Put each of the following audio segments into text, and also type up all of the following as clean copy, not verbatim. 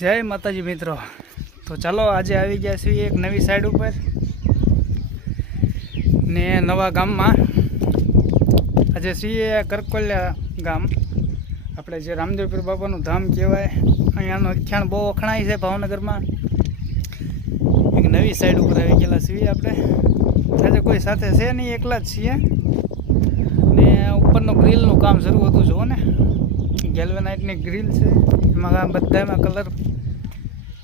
जय माताजी मित्रों। तो चलो आज आई गया छी एक नवी साइड पर ने नवा गाम में। आज सीए करकोल्या गाम अपने जे रामदेवपुर बाबानु धाम कहवाय अहींयानु अख्याण बहु वखणाय छे भावनगर में। एक नवी साइड पर आई गेला छी आपणे। आज कोई साथे छे नहीं, एकला ज छीए ने उपरनो ग्रिलनु काम शरू हतुं। जो ने गेल्वेनाइटनी ग्रिल छे, एमां बधायमां कलर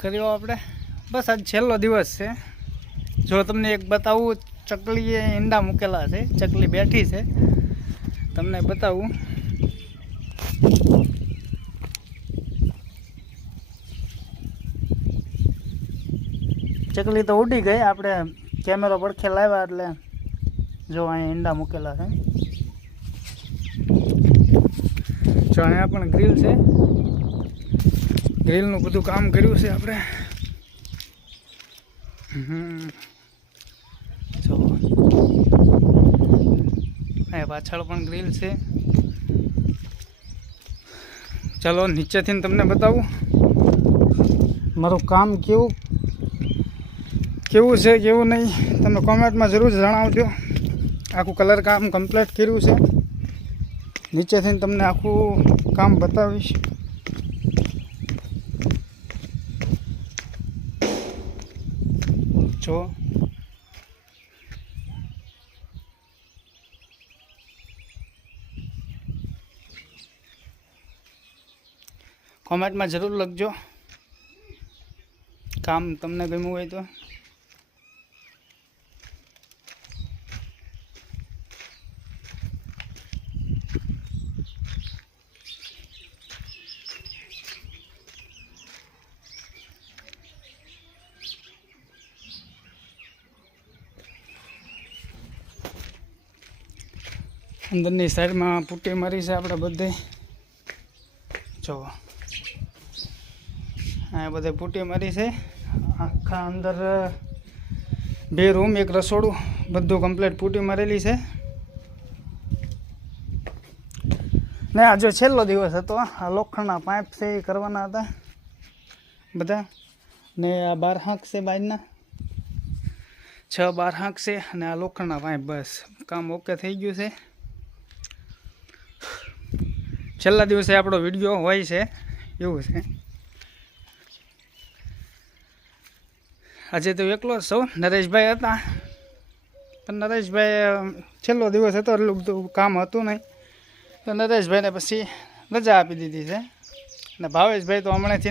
कर्यो आपणे। बस आज छेल्लो दिवस छे। जो तमने एक बतावुं, चकलीए ईंडा मूकेला छे, चकली बैठी छे, तमने बतावुं। चकली तो उड़ी गई, आपणे केमेरो પડખે લાવ્યા એટલે જો અહીં ઈંડા મૂકેલા છે। જો અહીંયા પણ ગ્રીલ છે, ગ્રીલનું બધું કામ કર્યું છે આપણે। જો અહીંયા પાછળ પણ ગ્રીલ છે। ચાલો નીચેથી તમને બતાવું મારું કામ કેવું છે કેવું નહીં, તમે કોમેન્ટમાં જરૂર જણાવજો। આખું કલર કામ કમ્પ્લીટ કર્યું છે। નીચેથી તમને આખું કામ બતાવીશ। જો કોમેન્ટમાં જરૂર લખજો કામ તમને ગમ્યું હોય તો। अंदरनी साइड में पुट्टी मारी से आपणे बधे जो आ बधे पुट्टी मारी से। आखा अंदर 2 रूम 1 रसोड़ू बधुं कम्प्लीट पुट्टी मारेली से। ने आज छेल्लो दिवस हतो। आ लोखंडना पाइप से करवाना हता बधा ने आ 12 हांक से बाजना 6-12 हांक से अने आ लोखंडना पाइप। बस काम ओके थई गयुं छे। छेल्ला दिवसे आपणो विडियो होय छे एवुं छे। आज तो एकलो छो, नरेशभाई हता पण नरेशभाई छेल्लो दिवस हतो એટલે બધું કામ હતું નહીં તો નરેશભાઈને પછી રજા આપી દીધી છે। અને ભાવેશભાઈ તો હમણાંથી